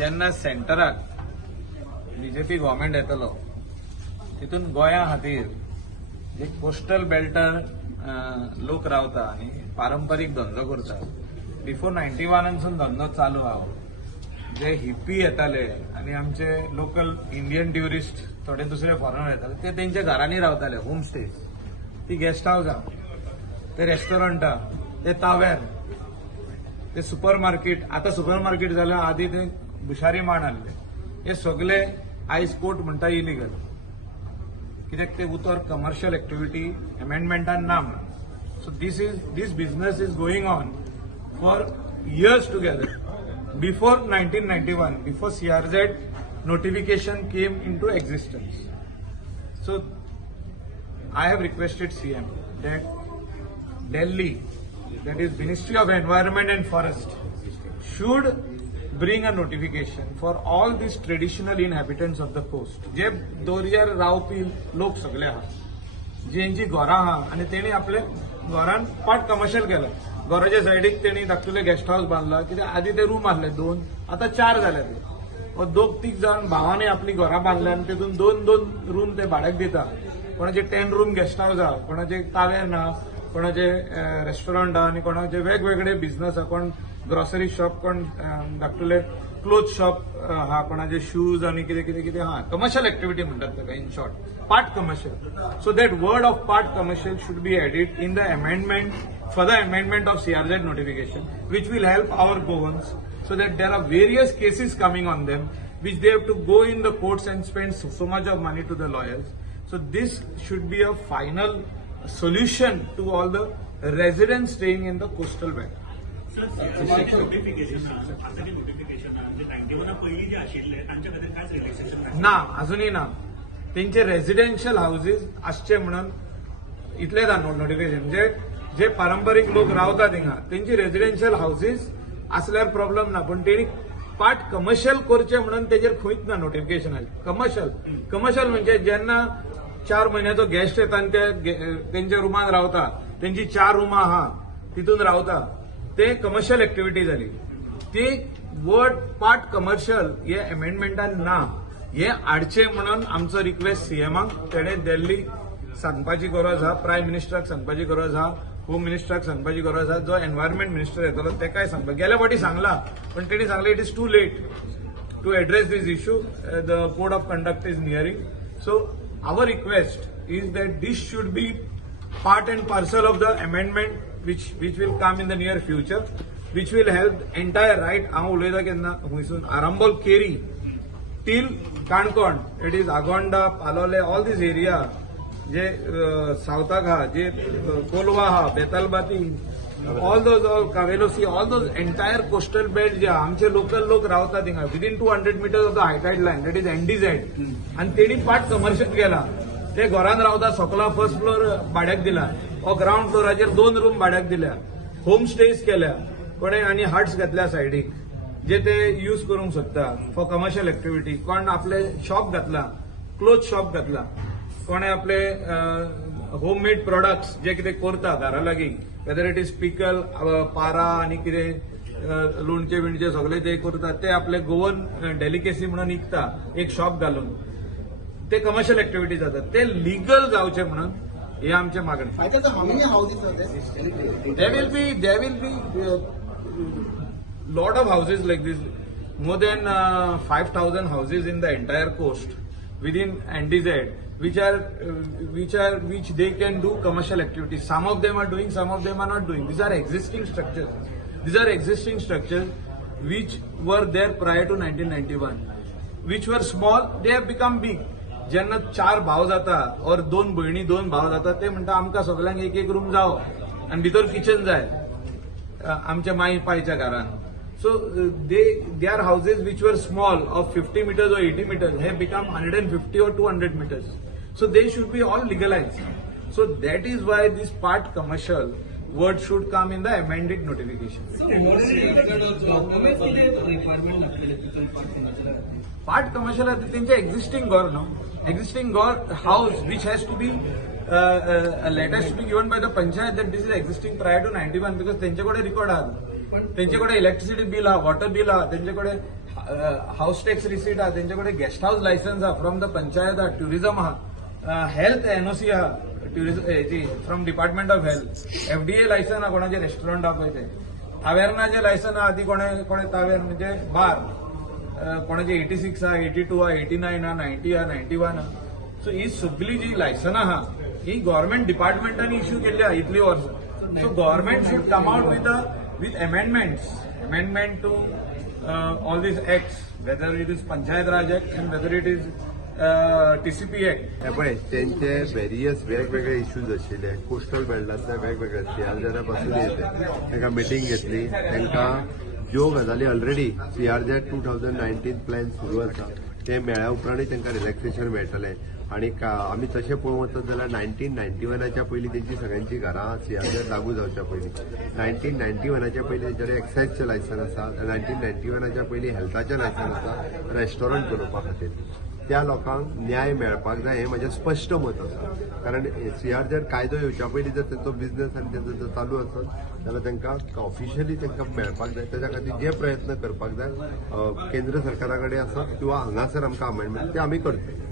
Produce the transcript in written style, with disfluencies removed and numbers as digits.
जेन्ना सेंटराक BJP government येतलो तितून गोंया खातीर जे कोस्टल बेल्टार लोक रावता आनी पारंपारीक धंदो करता बिफोर 91 धंदो चालू आहा जे हिप्पी येताले आनी आमचे लोकल इंडियन ट्युरिस्ट थोडे दुसरे फॉरेनर येताले ते तेंच्या घरांनी रावताले होम स्टे ती गेस्ट हाऊसां ते रेस्टॉरंटां ते ताव्यार ते सुपर मार्केट आता सुपर मार्केट जाल्या आधी ते बुशारी मांड आहले हे सगळे आयज कोर्ट म्हणटा इलिगल कित्याक ते उतर कमर्शियल एक्टिविटी अमेंडमेंटान ना म्हणून so this business is going on for years together before 1991 before CRZ notification came into existence. So I have requested CM that Delhi, that is Ministry of Environment and Forest, should bring a notification for all these traditional inhabitants of the coast. जे दोरयार रावपी लोक सगळे आहात जेंची घरां आहा आनी तेणी आपले घरान पार्ट कमर्शियल केला घराच्या सायडीक तेणी धाकटुले गेस्ट हाऊस बांधला कित्याक आधी ते रूम आसले 2 आता 4 जाले ते 2-3 जाण भावांनी आपली घरां बांधल्या आनी तेतून 2 रूम ते भाड्याक दिता कोणाचे 10 रूम गेस्ट हाऊस आहा कोणाचे तावेन आहा कोणाचे रेस्टॉरंट आहा आनी कोणाचे वेगवेगळे बिझनेस आहा कोण ग्रॉसरी शॉप कोण धाकटुले क्लोथ शॉप आहा कोणाचे शूज आनी कितें कितें कितें आहा कमर्शियल एक्टिविटी म्हणटात ताका in short part commercial so that word of part commercial should be added in the amendment for the amendment of CRZ notification, which will help our Goans so that there are various cases coming on them, which they have to go in the courts and spend so much of money to the lawyers. So this should be a final solution to all the residents staying in the coastal belt. ना अजूनही ना त्यांचे residential houses आसचे म्हणून इतले notification जे पारंपरिक लोक रावता थिंगा त्यांची रेसिडेन्शियल हाऊसेस असल्यार प्रॉब्लेम ना पण तेणी पार्ट कमर्शियल करचे म्हणून तेजेर खंयच ना नोटिफिकेशन कमर्शियल म्हणजे जेन्ना 4 महिन्याचो गेस्ट येता आनी ते तेंच्या रुमान रावता तेंची 4 रुमां आहा तितून रावता ते कमर्शियल एक्टिविटी जाली ती वर्ड पार्ट कमर्शियल हे अमेंडमेंटान ना हे हाडचे म्हणून आमचो रिक्वेस्ट सीएमाक तेणे दिल्ली सांगपाची गरज आहा प्रायम मिनिस्टराक सांगपाची गरज आहा होम मिनिस्टराक सांगपाची गरज आहा जो एनवायरमेंट मिनिस्टर येतलो तेकाय सांगपाक गेल्या फावटी सांगला पण तेणी सांगले it is too late to address this issue the code of conduct is nearing so our request is that this should be part and parcel of the amendment which will come in the near future, which will help entire right. हांव उलयता केन्ना खंयसून आरांबोल केरी till Canacona it is Agonda Palolem all these area जे सावथाक आहा जे कोलवा आहा Betalbatim all those Cavelossim all those entire coastal belt जे आहा आमचे लोकल लोक रावता थिंगा within 200 meters of the high tide line that is NDZ आनी तेणी पार्ट कमर्शियल केला ते घरान रावता सकला फर्स्ट फ्लोर भाड्याक दिला हो ग्राउंड फ्लोराचेर 2 रूम भाड्याक दिल्या होम स्टेज केल्या कोणे आनी हट्स घातल्या सायडीक जे ते यूज करूंक सोदता फॉर कमर्शियल एक्टिविटी कोण आपले शॉप घातला क्लोथ शॉप घातला कोणे आपले होम मेड प्रोडक्ट्स जे कितें करता घरा लागीं वेदर इट इज पिकल पारा आनी कितें लोणचे बिणचे सगळे ते करता ते आपले गोवन डेलिकेसी म्हणून विकता एक शॉप घालून ते कमर्शियल एक्टिविटी जातात ते लिगल जावचे म्हणून हे आमचे मागणी there will be lot of houses like this more than 5,000 houses in the entire coast within NDZ which they can do commercial activities. Some of them are doing, some of them are not doing. These are existing structures which were there prior to 1991 which were small, they have become big. जेन्ना 4 भाव जाता और 2 भयणी 2 भाव जाता ते म्हणटा आमकां सगळ्यांक एक रूम जावो आनी भितर किचन जाय आमच्या माई पायच्या घरान so they are houses which were small of 50 meters or 80 meters have become 150 or 200 meters so they should be all legalized so that is why this part commercial word should come in the amended notification. Part commercial are the existing घर house which has to be a letter should be given by the panchayat that this is existing prior to 91 because त्यांच्याकडे record आहात त्यांच्याकडे electricity bill आहा water bill आहा त्यांच्याकडे house tax receipt आहा तेंचे कडेन गेस्ट हाऊस लायसन्स आहा फ्रॉम द पंचायत आहा ट्युरिझम आहा हेल्थ एनओसी आहा tourism from department of health FDA licence आहा कोणाचे रेस्टॉरंट आहा पळय ते तावेर्नाचे लायसन आहा ती कोणे तावेर म्हणजे बार कोणाचे 86 आहा 82 आहा 89 आहा 90 आहा 91 आहा सो ही सगळी जी लायसनां आहा ही गव्हर्नमेंट डिपार्टमेंटांनी इश्यू केल्ली आहा इतली वर्सां so government should come out with amendment to all these acts, whether it is Panchayat Raj Act and whether it is TCP Act. पळय तेंचे व्हेरियस वेगवेगळे इश्यूज आशिल्ले कोस्टल बेल्टांतले वेगवेगळे सीआरझेडा पासून येते तांकां मिटींग घेतली तांकां ज्यो गजाली ऑलरेडी सीआरझेड 2019 प्लॅन सुरू आसा ते मेळ्या उपरांतूय तांकां रिलॅक्सेशन मेळटलें आणि आमी तशें पळोवंक वचत जाल्यार 1991च्या पयलीं तेंची सगळ्यांची घरां सीआरझेड लागू जावच्या पयलीं 1991च्या पयलीं तेंच्याकडे एक्सायजचें लायसन आसा 1991च्या पयलीं हेल्थाचें लायसन आसा रेस्टॉरंट चलोवपा खातीर त्या लोकांक न्याय मेळपाक जाय हें म्हजें स्पश्ट मत आसा कारण सीआरझेड कायदो येवच्या पयलीं जर तेंचो बिझनस आनी तेंचो जर चालू आसत जाल्यार तांकां ऑफिशियली तांकां मेळपाक जाय तेज्या खातीर जे प्रयत्न करपाक जाय केंद्र सरकारा कडेन आसत किंवा हांगासर आमकां अमेंडमेंट ते आमी करतले